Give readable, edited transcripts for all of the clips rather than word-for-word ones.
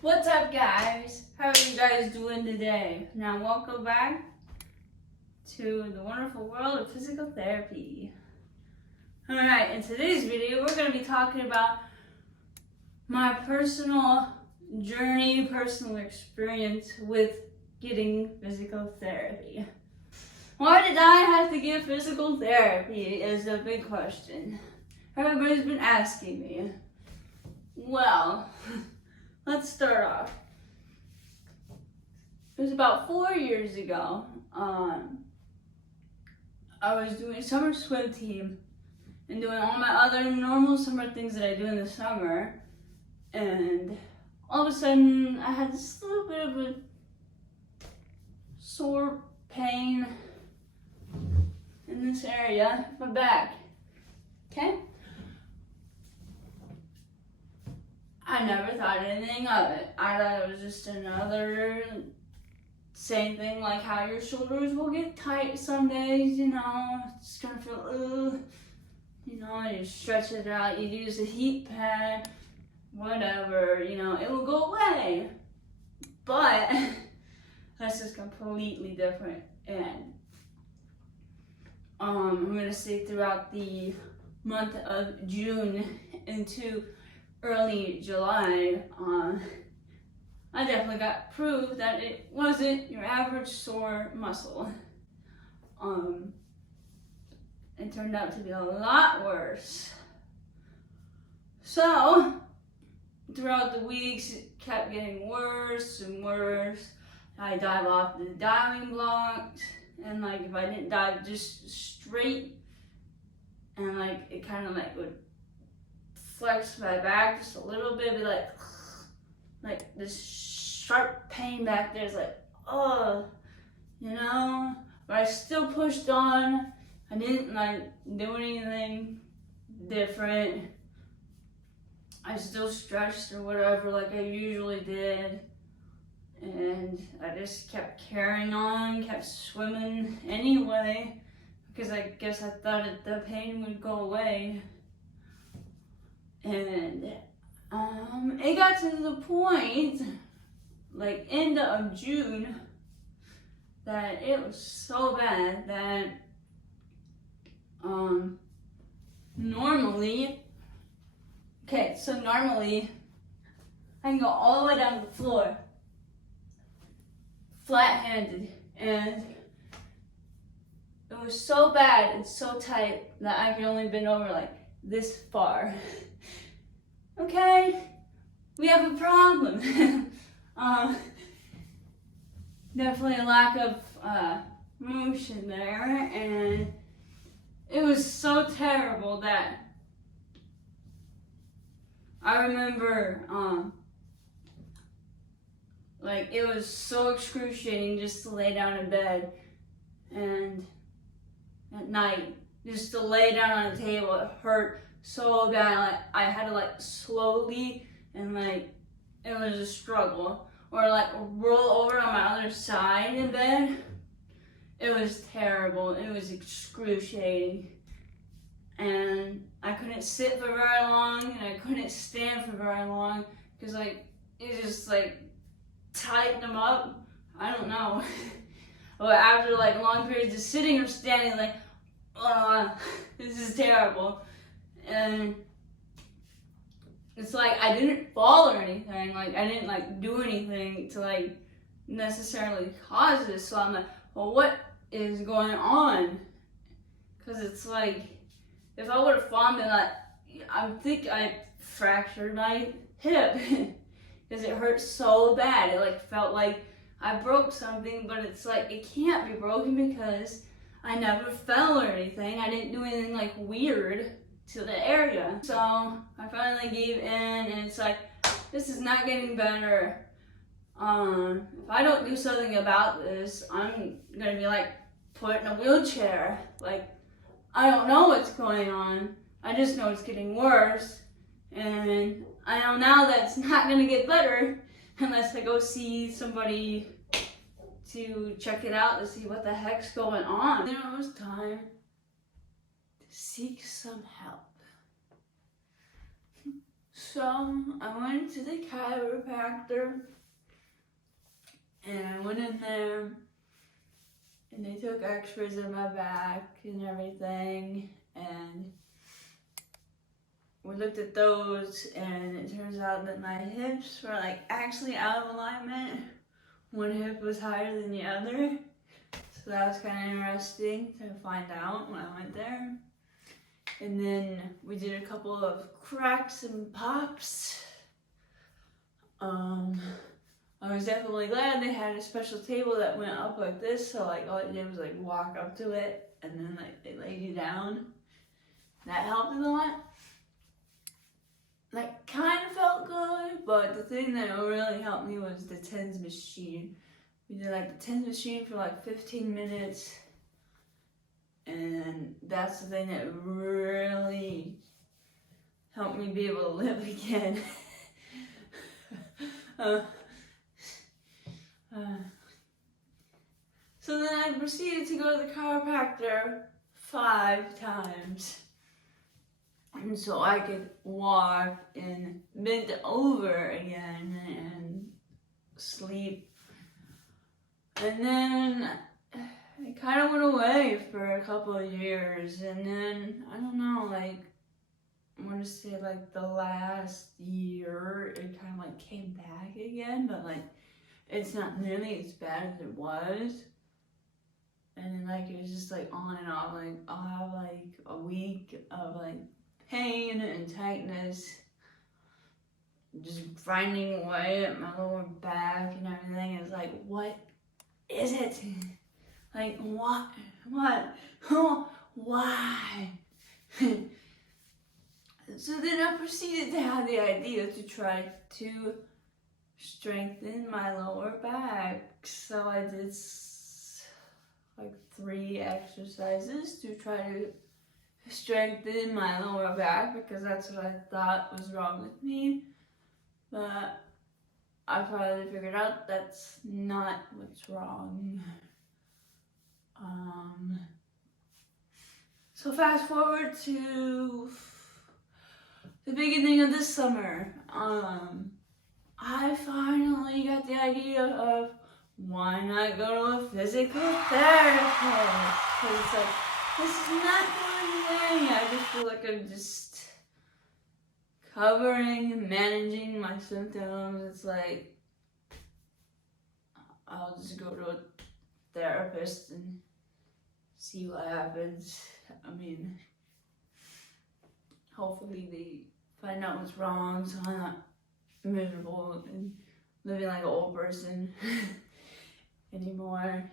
What's up, guys? How are you guys doing today? Now, welcome back to the wonderful world of physical therapy. Alright, in today's video, we're going to be talking about my personal journey, personal experience with getting physical therapy. Why did I have to get physical therapy is a big question. Everybody's been asking me. Well, let's start off. It was about 4 years ago. I was doing summer swim team and doing all my other normal summer things that I do in the summer. And all of a sudden, I had this little bit of a sore pain in this area, my back. Okay? I never thought anything of it. I thought it was just another same thing, like how your shoulders will get tight some days, it's gonna feel, you stretch it out, you use a heat pad, whatever, it will go away. But that's just completely different. And I'm gonna say throughout the month of June into early July, I definitely got proof that it wasn't your average sore muscle. It turned out to be a lot worse. So, throughout the weeks, it kept getting worse and worse. I dive off the diving blocks, and if I didn't dive just straight, and it kind of would flex my back just a little bit, be like this sharp pain back there is but I still pushed on. I didn't do anything different. I still stretched or whatever like I usually did, and I just kept carrying on, kept swimming anyway, because I guess I thought the pain would go away. And it got to the point, end of June, that it was so bad that normally I can go all the way down to the floor, flat-handed, and it was so bad and so tight that I could only bend over this far. Okay, we have a problem. Definitely a lack of motion there, and it was so terrible that I remember it was so excruciating just to lay down in bed, and at night just to lay down on the table, it hurt so bad. I had to slowly, and it was a struggle, or roll over on my other side in bed. It was terrible. It was excruciating, and I couldn't sit for very long, and I couldn't stand for very long because it just tightened them up. I don't know. But after long periods of sitting or standing, this is terrible. And it's I didn't fall or anything. I didn't do anything to necessarily cause this. So I'm well, what is going on? Because it's if I would have fallen, then I think I fractured my hip because it hurt so bad. It felt like I broke something, but it's it can't be broken because I never fell or anything. I didn't do anything weird to the area. So I finally gave in, and it's this is not getting better. If I don't do something about this, I'm gonna be put in a wheelchair. I don't know what's going on. I just know it's getting worse, and I know now that it's not gonna get better unless I go see somebody to check it out to see what the heck's going on. Then it was time to seek some help. So I went to the chiropractor, and I went in there, and they took x-rays of my back and everything, and we looked at those, and it turns out that my hips were like actually out of alignment. One hip was higher than the other, so that was kind of interesting to find out when I went there. And then we did a couple of cracks and pops. I was definitely glad they had a special table that went up like this, so like all you did was like walk up to it, and then like they laid you down. That helped a lot. Like kind of felt good, but the thing that really helped me was the TENS machine. We did like the TENS machine for like 15 minutes, and that's the thing that really helped me be able to live again. So then I proceeded to go to the chiropractor 5 times. And so I could walk and bend over again and sleep. And then it kind of went away for a couple of years. And then, I don't know, like, I want to say like the last year, it kind of like came back again. But like, it's not nearly as bad as it was. And then like, it was just like on and off. Like, I'll have like a week of like pain and tightness, just grinding away at my lower back and everything. It's like, what is it? Like, what? Oh, why? So then I proceeded to have the idea to try to strengthen my lower back. So I did like 3 exercises to try to strengthen my lower back, because that's what I thought was wrong with me. But I finally figured out that's not what's wrong. So fast forward to the beginning of this summer. I finally got the idea of why not go to a physical therapist? Because it's like, this is not going away. I just feel like I'm just covering and managing my symptoms. It's like, I'll just go to a therapist and see what happens. I mean, hopefully they find out what's wrong so I'm not miserable and living like an old person anymore,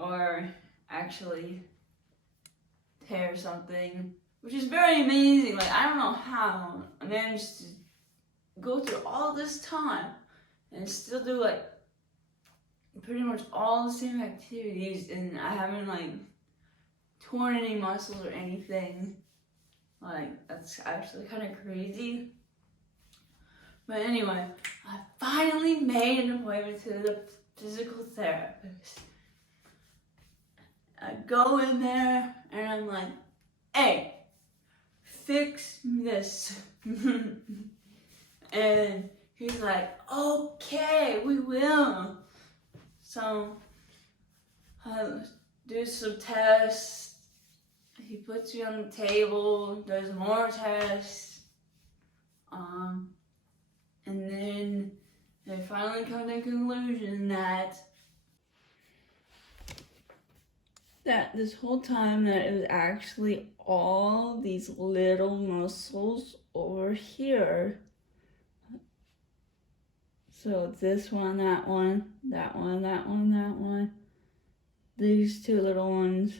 or actually tear something, which is very amazing. Like, I don't know how I managed to go through all this time and still do like pretty much all the same activities, and I haven't like torn any muscles or anything. Like, that's actually kind of crazy. But anyway, I finally made an appointment to the physical therapist. I go in there and I'm like, hey, fix this. And he's like, okay, we will. So I do some tests. He puts me on the table, does more tests. And then they finally come to the conclusion that this whole time that it was actually all these little muscles over here. So this one, that one, that one, that one, that one. These 2 little ones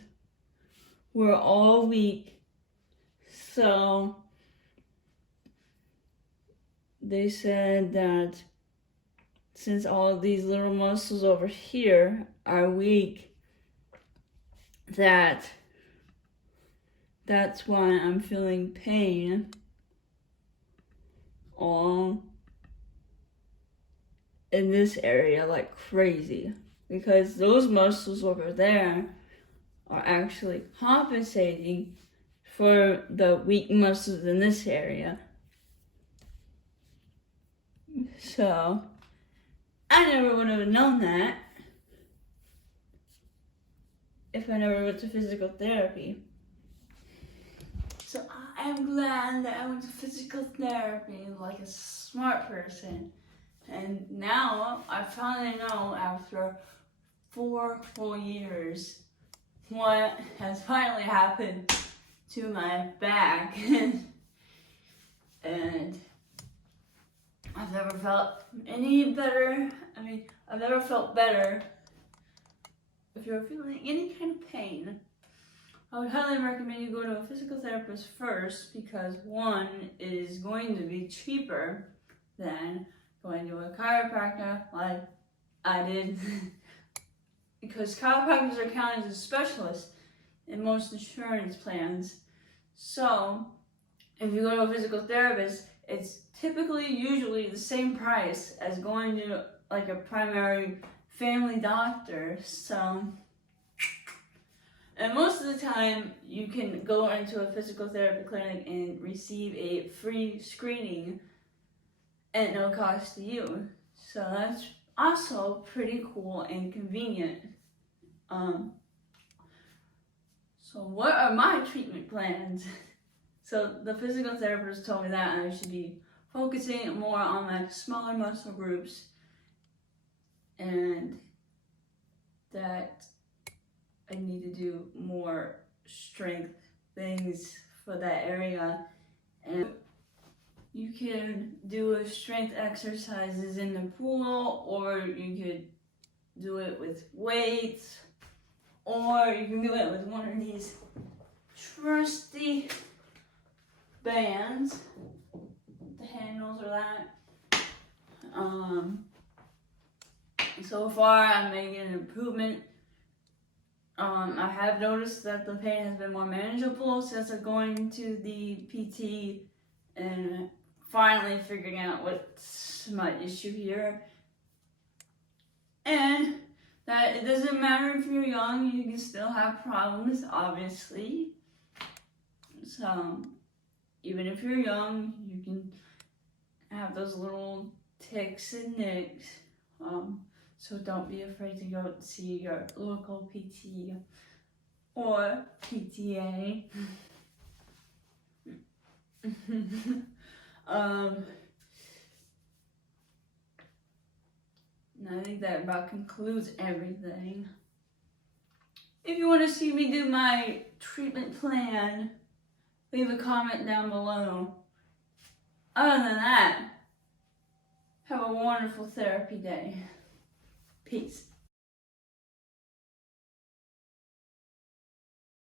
were all weak. So they said that since all of these little muscles over here are weak, that's why I'm feeling pain all in this area like crazy, because those muscles over there are actually compensating for the weak muscles in this area. So I never would have known that if I never went to physical therapy. So I am glad that I went to physical therapy like a smart person. And now I finally know, after 4 whole years, what has finally happened to my back. And I've never felt any better. I've never felt better. If you're feeling any kind of pain, I would highly recommend you go to a physical therapist first, because one, it is going to be cheaper than going to a chiropractor like I did. Because chiropractors are counted as specialists in most insurance plans. So if you go to a physical therapist, it's typically usually the same price as going to like a primary family doctor. So, and most of the time you can go into a physical therapy clinic and receive a free screening at no cost to you. So that's also pretty cool and convenient. So what are my treatment plans? So the physical therapist told me that I should be focusing more on my smaller muscle groups, and that I need to do more strength things for that area. And you can do strength exercises in the pool, or you could do it with weights, or you can do it with one of these trusty bands. The handles are that. So far I'm making an improvement. I have noticed that the pain has been more manageable since I'm going to the PT and finally figuring out what's my issue here. And that it doesn't matter if you're young, you can still have problems, obviously. So even if you're young, you can have those little ticks and nicks. So don't be afraid to go see your local PT or PTA. And I think that about concludes everything. If you want to see me do my treatment plan, leave a comment down below. Other than that, have a wonderful therapy day. Peace.